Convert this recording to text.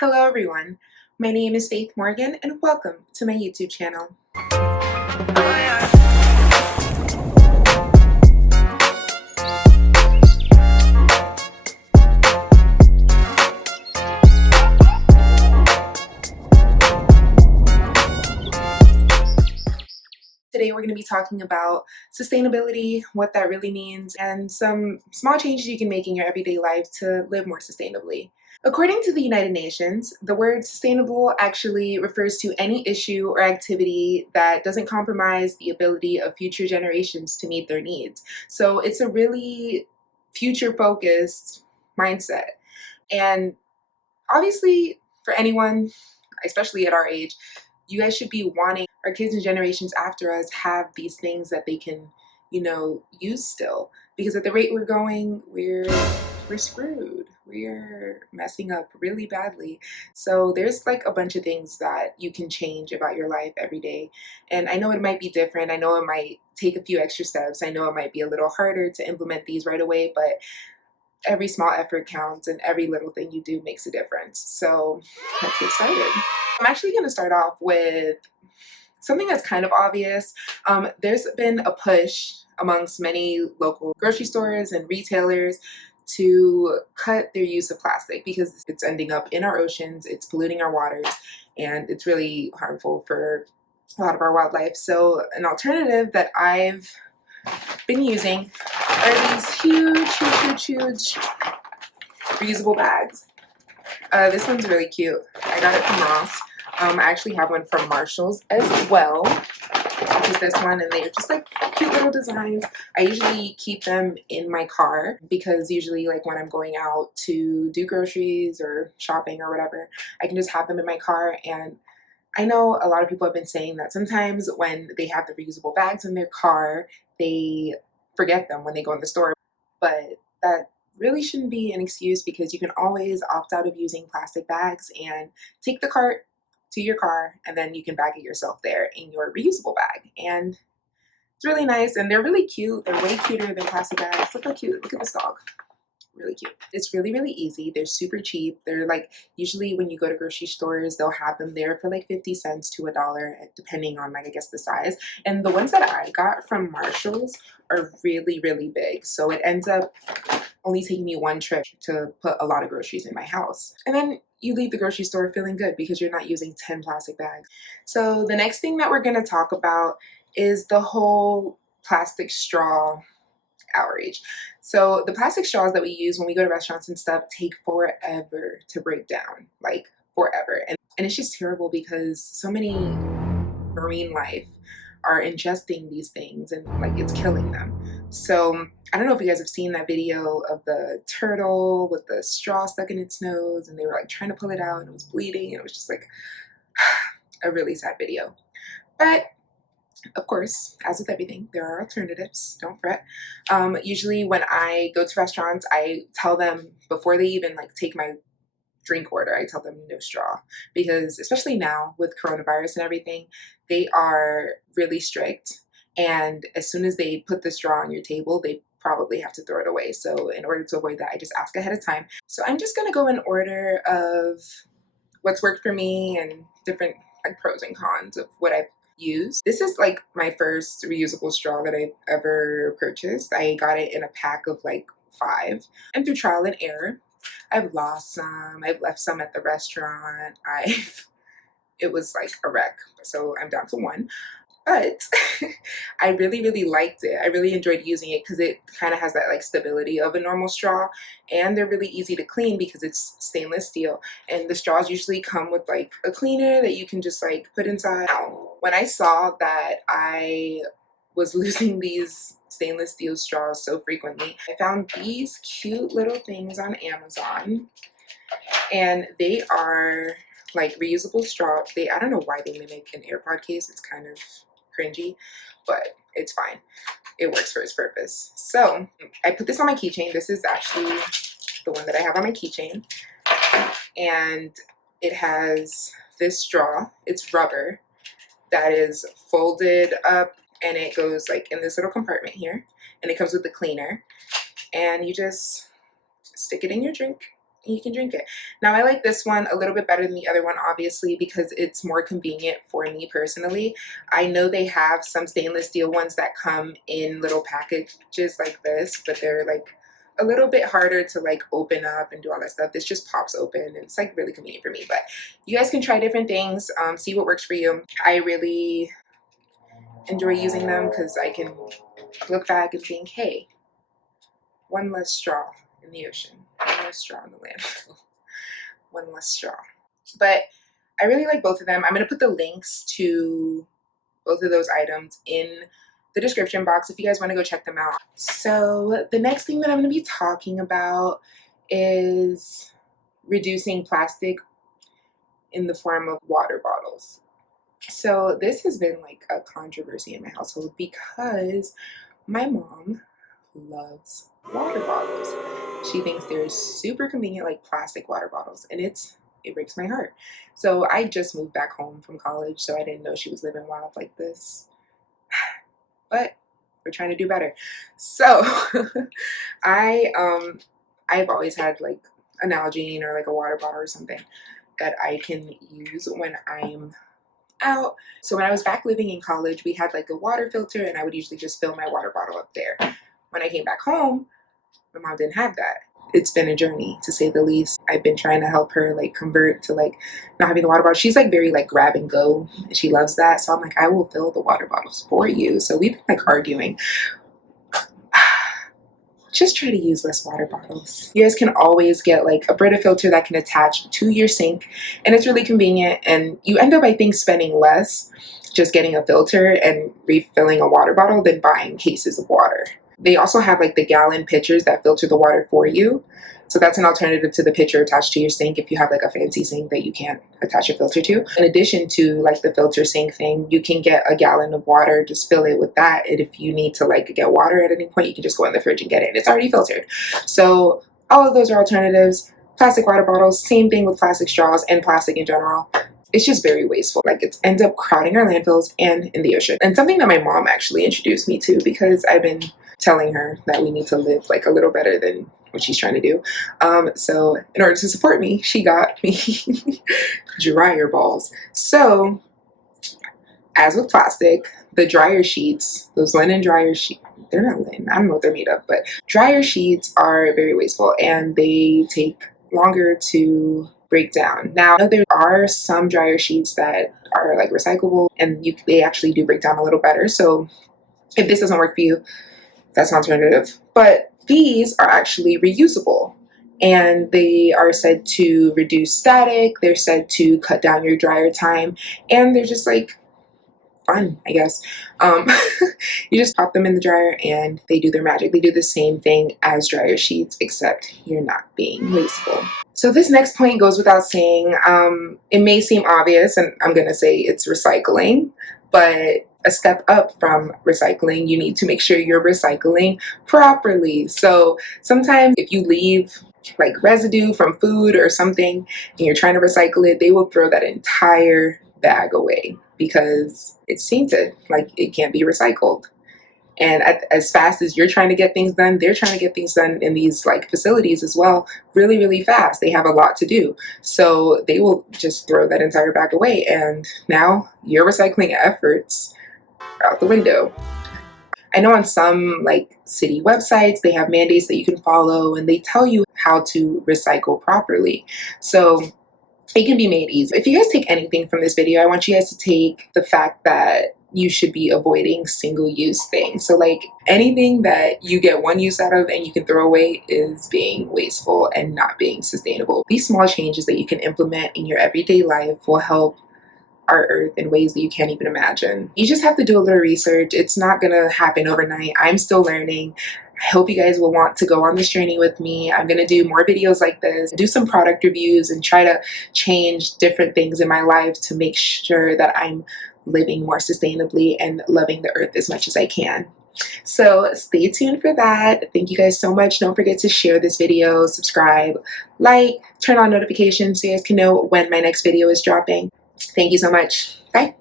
Hello everyone, my name is Faith Morgan and welcome to my YouTube channel. Today we're going to be talking about sustainability, what that really means, and some small changes you can make in your everyday life to live more sustainably. According to the United Nations, the word sustainable actually refers to any issue or activity that doesn't compromise the ability of future generations to meet their needs. So it's a really future-focused mindset. And obviously, for anyone, especially at our age, you guys should be wanting our kids and generations after us have these things that they can, use still. Because at the rate we're going, we're screwed. We're messing up really badly. So there's like a bunch of things that you can change about your life every day. And I know it might be different. I know it might take a few extra steps. I know it might be a little harder to implement these right away, but every small effort counts and every little thing you do makes a difference. So let's get started. I'm actually going to start off with something that's kind of obvious. There's been a push amongst many local grocery stores and retailers to cut their use of plastic because it's ending up in our oceans, it's polluting our waters, and it's really harmful for a lot of our wildlife. So an alternative that I've been using are these huge reusable bags. This one's really cute. I got it from Ross. I actually have one from Marshall's as well, which is this one, and they're just like cute little designs. I usually keep them in my car because usually like when I'm going out to do groceries or shopping or whatever, I can just have them in my car. And I know a lot of people have been saying that sometimes when they have the reusable bags in their car, they forget them when they go in the store, but that really shouldn't be an excuse because you can always opt out of using plastic bags and take the cart to your car, and then you can bag it yourself there in your reusable bag. And it's really nice, and they're really cute. They're way cuter than plastic bags. Look how cute. Look at this dog. Really cute. It's really easy. They're super cheap. They're like, usually when you go to grocery stores, they'll have them there for like 50 cents to $1, depending on like, I guess, the size. And the ones that I got from Marshall's are really big. So it ends up only taking me one trip to put a lot of groceries in my house. And then you leave the grocery store feeling good because you're not using 10 plastic bags. So the next thing that we're going to talk about is the whole plastic straw outreach. So the plastic straws that we use when we go to restaurants and stuff take forever to break down, like forever. And it's just terrible because so many marine life are ingesting these things and like it's killing them. So I don't know if you guys have seen that video of the turtle with the straw stuck in its nose and they were like trying to pull it out and it was bleeding and it was just like a really sad video. But of course, as with everything, there are alternatives. Don't fret. Usually when I go to restaurants, I tell them before they even like take my drink order, I tell them no straw, because especially now with coronavirus and everything, they are really strict. And as soon as they put the straw on your table, they probably have to throw it away. So in order to avoid that, I just ask ahead of time. So I'm just going to go in order of what's worked for me and different like pros and cons of what I've used. This is like my first reusable straw that I've ever purchased. I got it in a pack of like 5. And through trial and error, I've lost some, I've left some at the restaurant, it was like a wreck. So I'm down to 1. But I really liked it. I really enjoyed using it because it kind of has that like stability of a normal straw, and they're really easy to clean because it's stainless steel, and the straws usually come with like a cleaner that you can just like put inside. Now, when I saw that I was losing these stainless steel straws so frequently, I found these cute little things on Amazon, and they are like reusable straw. I don't know why they mimic an AirPod case. It's kind of cringy, but it's fine. It works for its purpose. So I put this on my keychain. This is actually the one that I have on my keychain, and it has this straw. It's rubber that is folded up, and it goes like in this little compartment here, and it comes with the cleaner, and you just stick it in your drink and you can drink it. Now I like this one a little bit better than the other one, obviously, because it's more convenient for me personally. I know they have some stainless steel ones that come in little packages like this, but they're like a little bit harder to like open up and do all that stuff. This just pops open and it's like really convenient for me. But you guys can try different things, see what works for you. I really enjoy using them because I can look back and think, hey, one less straw in the ocean, one less straw in the landfill, one less straw. But I really like both of them. I'm going to put the links to both of those items in the description box if you guys want to go check them out. So the next thing that I'm going to be talking about is reducing plastic in the form of water bottles. So this has been like a controversy in my household because my mom loves water bottles. She thinks they're super convenient, like plastic water bottles, and it breaks my heart. So I just moved back home from college, so I didn't know she was living wild like this. But we're trying to do better. So I've always had like an Nalgene or like a water bottle or something that I can use when I'm out. So when I was back living in college, we had like a water filter and I would usually just fill my water bottle up there. When I came back home, my mom didn't have that. It's been a journey, to say the least. I've been trying to help her like convert to like not having the water bottle. She's like very like grab and go, and she loves that. So I'm like, I will fill the water bottles for you. So we've been like arguing. Just try to use less water bottles. You guys can always get like a Brita filter that can attach to your sink, and it's really convenient, and you end up, I think, spending less just getting a filter and refilling a water bottle than buying cases of water. They also have like the gallon pitchers that filter the water for you. So that's an alternative to the pitcher attached to your sink if you have like a fancy sink that you can't attach a filter to. In addition to like the filter sink thing, you can get a gallon of water, just fill it with that. And if you need to like get water at any point, you can just go in the fridge and get it. And it's already filtered. So all of those are alternatives. Plastic water bottles, same thing with plastic straws and plastic in general. It's just very wasteful. Like it ends up crowding our landfills and in the ocean. And something that my mom actually introduced me to, because I've been telling her that we need to live like a little better than what she's trying to do. So in order to support me, she got me dryer balls. So as with plastic, the dryer sheets, those linen dryer sheets, they're not linen, I don't know what they're made of, but dryer sheets are very wasteful and they take longer to break down. Now, I know there are some dryer sheets that are like recyclable and they actually do break down a little better. So if this doesn't work for you, that's an alternative. But these are actually reusable and they are said to reduce static, they're said to cut down your dryer time, and they're just like fun, I guess. You just pop them in the dryer and they do their magic. They do the same thing as dryer sheets, except you're not being wasteful. So this next point goes without saying. It may seem obvious, and I'm gonna say it's recycling, but a step up from recycling, you need to make sure you're recycling properly. So sometimes if you leave like residue from food or something and you're trying to recycle it, they will throw that entire bag away because it's tainted, like it can't be recycled. And as fast as you're trying to get things done, they're trying to get things done in these like facilities as well, really, really fast. They have a lot to do. So they will just throw that entire bag away. And now your recycling efforts are out the window. I know on some like city websites, they have mandates that you can follow and they tell you how to recycle properly. So it can be made easy. If you guys take anything from this video, I want you guys to take the fact that you should be avoiding single-use things. So like anything that you get one use out of and you can throw away is being wasteful and not being sustainable. These small changes that you can implement in your everyday life will help our earth in ways that you can't even imagine. You just have to do a little research. It's not gonna happen overnight. I'm still learning. I hope you guys will want to go on this journey with me. I'm going to do more videos like this, do some product reviews, and try to change different things in my life to make sure that I'm living more sustainably and loving the earth as much as I can. So stay tuned for that. Thank you guys so much. Don't forget to share this video, subscribe, like, turn on notifications so you guys can know when my next video is dropping. Thank you so much. Bye.